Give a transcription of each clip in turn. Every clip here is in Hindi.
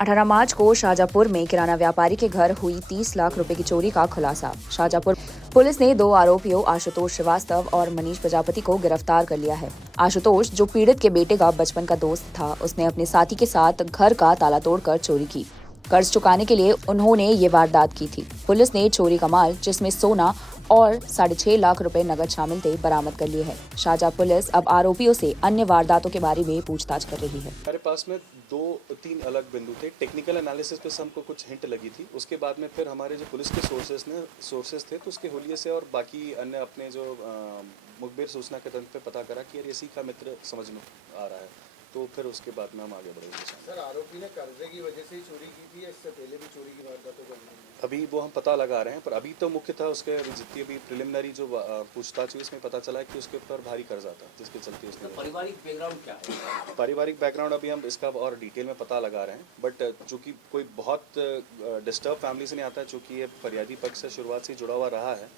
18 मार्च को शाहजहाँपुर में किराना व्यापारी के घर हुई 30 लाख रुपए की चोरी का खुलासा। शाहजहाँपुर पुलिस ने 2 आरोपियों आशुतोष श्रीवास्तव और मनीष प्रजापति को गिरफ्तार कर लिया है। आशुतोष, जो पीड़ित के बेटे का बचपन का दोस्त था, उसने अपने साथी के साथ घर का ताला तोड़कर चोरी की। कर्ज चुकाने के लिए उन्होंने ये वारदात की थी। पुलिस ने चोरी का माल, जिसमें सोना और 6.5 लाख रुपए नकद शामिल थे, बरामद कर लिए हैं। शाहजहाँ पुलिस अब आरोपियों से अन्य वारदातों के बारे में पूछताछ कर रही है। हमारे पास में 2-3 अलग बिंदु थे। टेक्निकल एनालिसिस पे हमको कुछ हिंट लगी थी। उसके बाद में फिर हमारे जो पुलिस के सोर्सेस थे, तो उसके हुलिये से और बाकी अन्य अपने जो मुखबिर सूचना के तंत्र पे पता करा कि यार इसी का मित्र समझ में आ रहा है, तो फिर उसके बाद में हम आगे बढ़ेंगे। सर, आरोपी ने कर्जे की वजह से ही चोरी की थी या इससे पहले भी चोरी की वारदातों को? अभी वो हम पता लगा रहे हैं, पर अभी तो मुख्य था उसके जितनी भी प्रिलिमिनरी जो पूछताछ हुई, इसमें पता चला है कि उसके ऊपर भारी कर्जा था, जिसके चलते उसने। पारिवारिक बैकग्राउंड क्या है? पारिवारिक बैकग्राउंड अभी हम इसका और डिटेल में पता लगा रहे हैं, बट चूंकि कोई बहुत डिस्टर्ब फैमिली से नहीं आता है, चूंकि ये फरियादी पक्ष से शुरुआत से जुड़ा हुआ रहा है,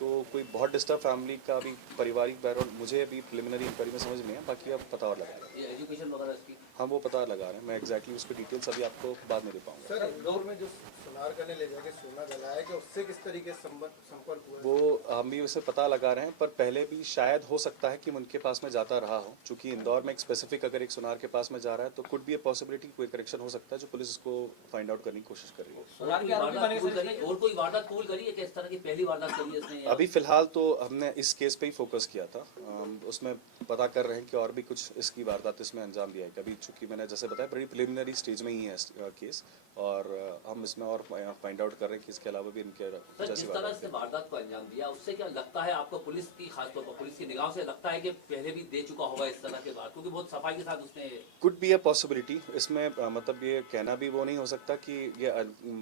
तो कोई बहुत डिस्टर्ब फैमिली का भी पारिवारिक बैकग्राउंड मुझे अभी प्रिलिमिनरी इंक्वायरी में समझ में है। बाकी अब पता और लगा रहे हैं। एजुकेशन वगैरह इसकी हाँ, वो पता लगा रहे हैं। मैं एग्जैक्टली उसकी डिटेल्स अभी आपको बाद में दे पाऊंगा। सर, इंदौर में जो सुनार करने ले जाके सोना जलाया, कि उससे किस तरीके से संपर्क हुआ? वो हम भी उसे पता लगा रहे हैं, पर पहले भी शायद हो सकता है कि उनके पास में जाता रहा हो। चूंकि इंदौर में एक स्पेसिफिक अगर एक सुनार के पास में जा रहा है, तो कुड बी ए पॉसिबिलिटी कोई करेक्शन हो सकता है, जो पुलिस उसको फाइंड आउट करने की कोशिश कर रही है। सुनार की वारदात कबूल करी और कोई वारदात कबूल करी है कि इस तरह की पहली वारदात करी है इसने? अभी फिलहाल तो हमने इस केस पे ही फोकस किया था। उसमें पता कर रहे हैं कि और भी कुछ इसकी वारदात इसमें अंजाम दिया है। कभी चूंकि मैंने जैसे बताया बड़ी प्रिलिमिनरी स्टेज में ही है केस, और हम इसमें और फाइंड आउट कर रहे हैं कि इसके अलावा भी इनके जिस तरह से वारदात को अंजाम दिया, उससे क्या लगता है आपको, पुलिस की खासतौर पर पुलिस की निगाह से लगता है कि पहले भी दे चुका होगा इस तरह के बात, क्योंकि बहुत सफाई के साथ उसने? Could be a possibility. इसमें मतलब ये कहना भी वो नहीं हो सकता कि ये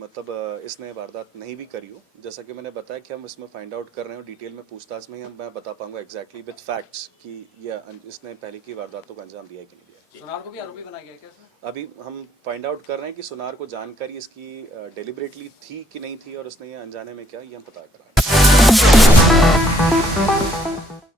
मतलब इसने वारदात नहीं भी करी हो। जैसा कि मैंने बताया कि हम इसमें फाइंड आउट कर रहे हैं, डिटेल में पूछताछ में ही मैं बता पाऊंगा एग्जैक्टली विद फैक्ट्स कि ये इसने पहले की वारदातों का अंजाम दिया है कि नहीं दिया। सुनार को भी आरोपी बनाया गया क्या सर? अभी हम फाइंड आउट कर रहे हैं कि सुनार को जानकारी इसकी डेलिबरेटली थी कि नहीं थी, और उसने ये अनजाने में क्या, ये हम पता कर रहे हैं।